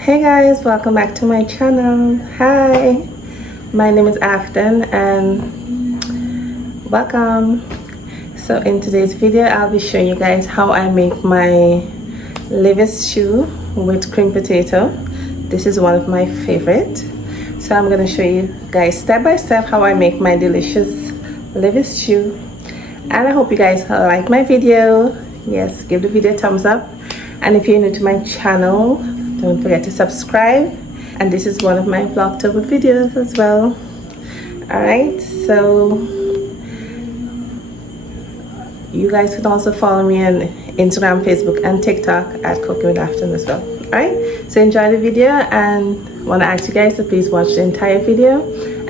Hey guys, welcome back to my channel. Hi, my name is Afton and welcome. So in today's video I'll be showing you guys how I make my liver stew with cream potato. This is one of my favorite, so I'm going to show you guys step by step how I make my delicious liver stew, and I hope you guys like my video. Yes, give the video a thumbs up, and if you're new to my channel, don't forget to subscribe. And this is one of my Vlogtober videos as well. Alright, so you guys can also follow me on Instagram, Facebook, and TikTok at Cooking with Afton as well. Alright, so enjoy the video, and want to ask you guys to please watch the entire video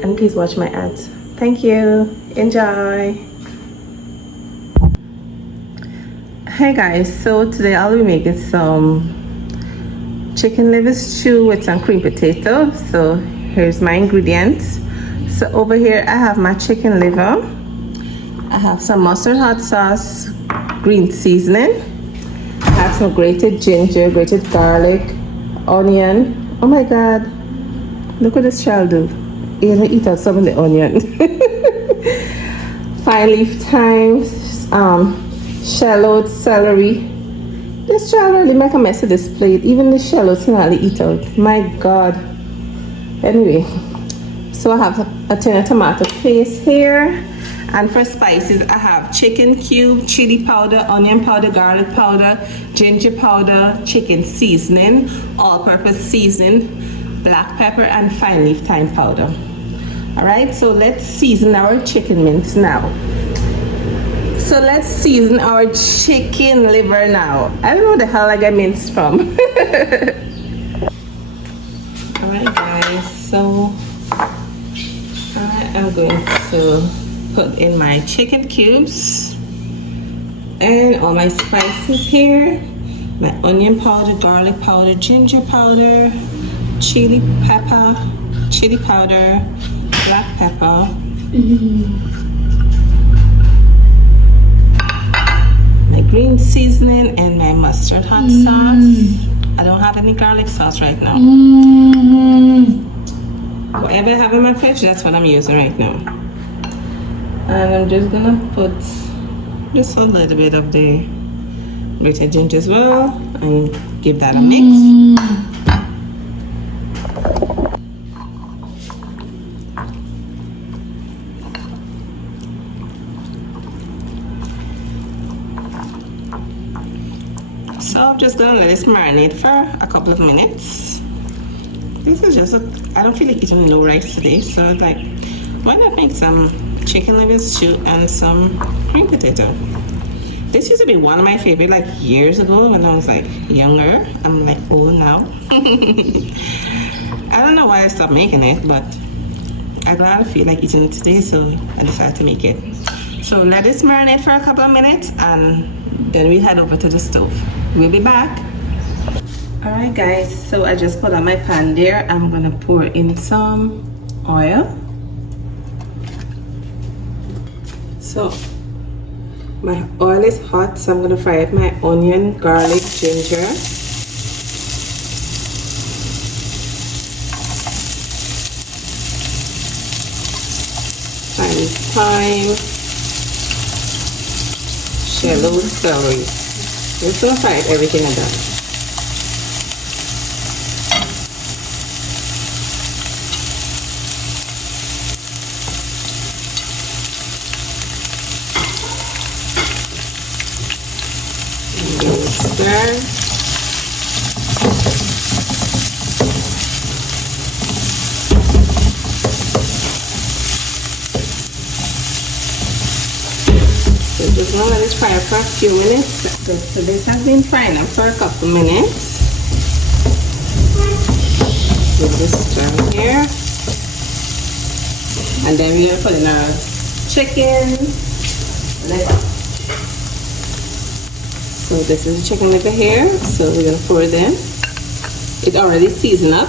and please watch my ads. Thank you. Enjoy. Hey guys, so today I'll be making some chicken liver stew with some cream potato. So here's my ingredients. So over here I have my chicken liver, I have some mustard hot sauce, green seasoning, I have some grated ginger, grated garlic, onion. Oh my god, look what this child do. He's gonna eat out some of the onion. 5 leaf thyme, shallots, celery. This child really make a mess of this plate. Even the shallots can hardly eat out. My god. Anyway, so I have a tin of tomato paste here. And for spices, I have chicken cube, chili powder, onion powder, garlic powder, ginger powder, chicken seasoning, all-purpose seasoning, black pepper, and 5 leaf thyme powder. Alright, so let's season our chicken mince now. So let's season our chicken liver now. I don't know where the hell I got minced from. Alright guys, so I am going to put in my chicken cubes and all my spices here. My onion powder, garlic powder, ginger powder, chili pepper, chili powder, black pepper. Green seasoning and my mustard hot sauce. I don't have any garlic sauce right now. Whatever I have in my fridge, that's what I'm using right now. And I'm just gonna put just a little bit of the grated ginger as well and give that a mix. So I'm just gonna let this marinate for a couple of minutes. This is just I don't feel like eating no rice today, so like, why not make some chicken liver stew and some cream potato? This used to be one of my favorite like years ago when I was like younger. I'm like old now. I don't know why I stopped making it, but I don't feel like eating it today, so I decided to make it. So let this marinate for a couple of minutes and then we head over to the stove. We'll be back. Alright guys, so I just put on my pan there. I'm gonna pour in some oil. So my oil is hot, so I'm gonna fry up my onion, garlic, ginger. Thyme, shallow celery. Just gonna fry everything I done. Stir. So just gonna let it fry for a few minutes. So this has been frying up for a couple minutes. Give this stir here. And then we're gonna put in our chicken. So this is the chicken liver here. So we're gonna pour it in. It already seasoned up.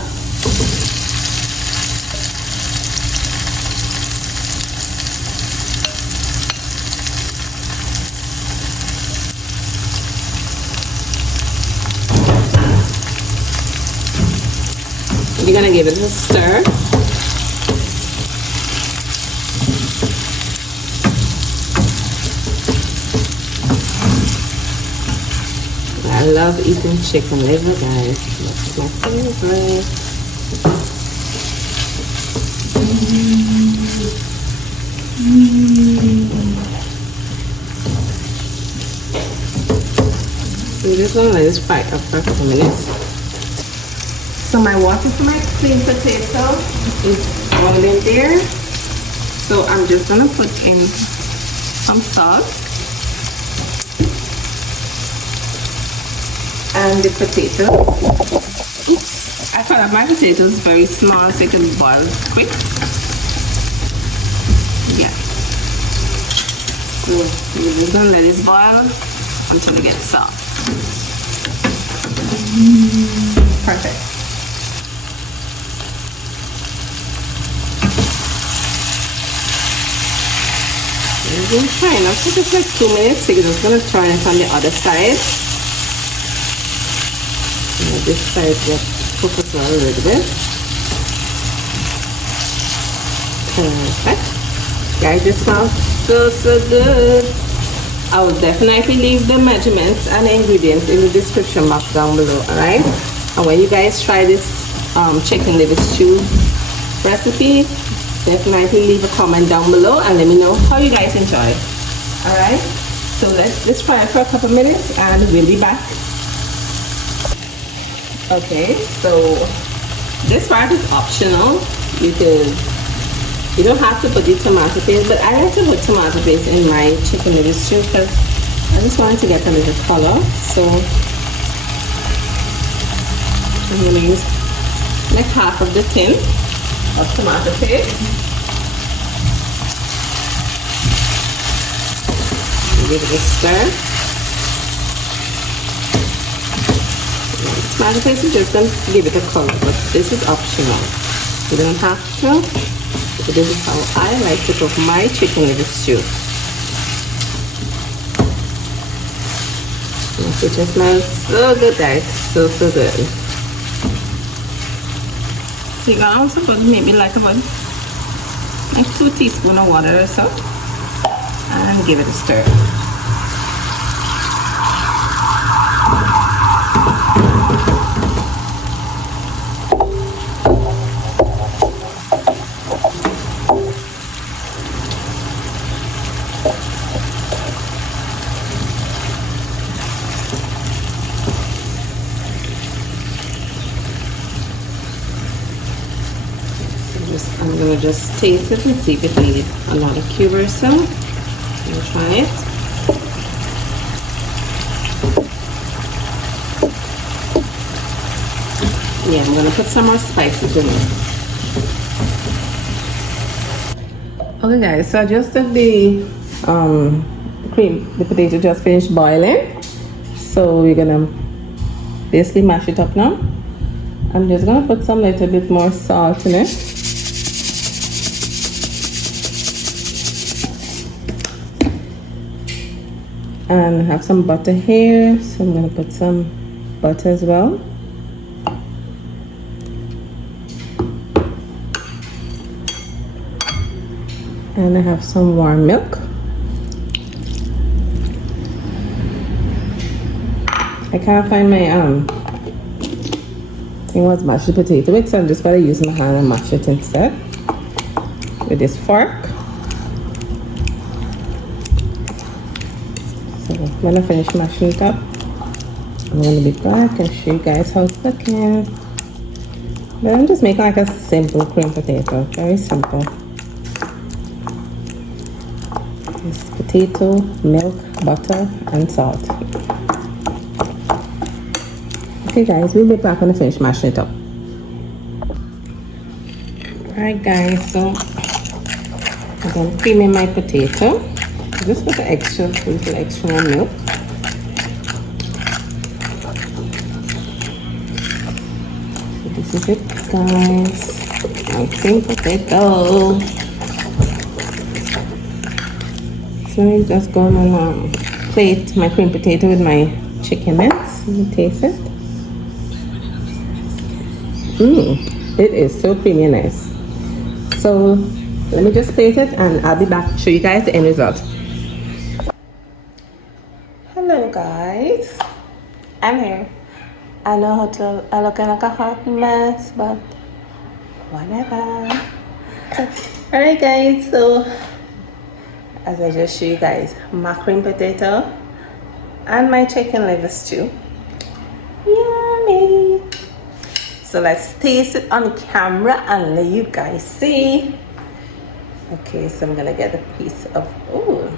you're gonna give it a stir. I love eating chicken liver, guys. That's my favorite. So just gonna let this fry up for a couple minutes. So my water for my cream potato is boiling there. So I'm just gonna put in some salt and the potato. Oops, I thought my potato is very small so it can boil quick. Yeah. So we're just gonna let it boil until it gets soft. Perfect. We're going to try it. I'll take it like 2 minutes. So you're just going to turn it on the other side. This side just cook as well a little bit. Perfect. Guys, this smells so good. I will definitely leave the measurements and the ingredients in the description box down below, alright? And when you guys try this chicken liver stew recipe, definitely leave a comment down below and let me know how you guys enjoy. Alright? So let's just fry it for a couple minutes and we'll be back. Okay, so this part is optional. You don't have to put the tomato paste, but I like to put tomato paste in my chicken liver stew because I just wanted to get a little color. So I'm going to use like half of the tin of tomato paste. Give it a stir. Tomato paste is just going to give it a color, but this is optional. You don't have to. But this is how I like to cook my chicken liver stew. It just smells so good, guys. So good. So you can also put maybe like about 2 teaspoons of water or so and give it a stir. I'm going to just taste it and see if it needs another cube or so. I'm going to try it. Yeah, I'm going to put some more spices in it. Okay guys, so I just took the potato just finished boiling. So we're going to basically mash it up now. I'm just going to put some little bit more salt in it. And I have some butter here, so I'm going to put some butter as well. And I have some warm milk. I can't find my thing was mashed potato with, so I'm just going to use my hand and mash it instead with this fork. When I finish mashing it up, I'm going to be back and show you guys how it's looking. But I'm just making like a simple cream potato, very simple. Just potato, milk, butter, and salt. Okay guys, we'll be back when I finish mashing it up. Alright guys, so I'm going to cream in my potato. Just put a little extra milk. So this is it, guys. My cream potato. So I'm just going to plate my cream potato with my chicken bits. Let me taste it. It is so creamy and nice. So let me just plate it and I'll be back to show you guys the end result. Hello guys, I'm here. I know I look like a hot mess, but whatever. Alright guys, so as I just show you guys, my cream potato and my chicken liver stew. Yummy! So let's taste it on camera and let you guys see. Okay, so I'm gonna get a piece of, ooh,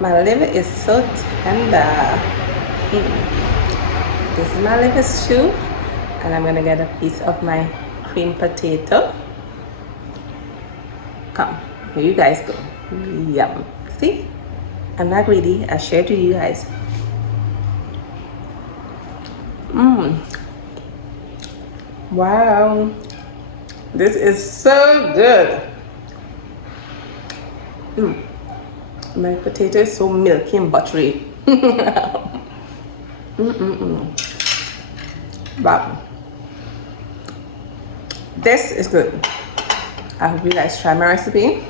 my liver is so tender. This is my liver stew, and I'm gonna get a piece of my cream potato. Come, here you guys go. Yum. See? I'm not greedy. I share to you guys. Wow. This is so good. My potato is so milky and buttery. Wow. This is good. I hope you guys try my recipe.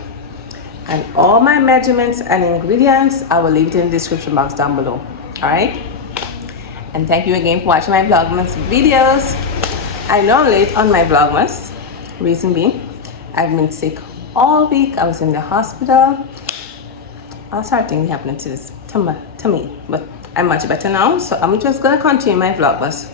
And all my measurements and ingredients, I will leave it in the description box down below. Alright? And thank you again for watching my Vlogmas videos. I know I'm late on my Vlogmas. Reason being, I've been sick all week. I was in the hospital. All sorts of things happening to me. But I'm much better now. So I'm just going to continue my Vlogmas.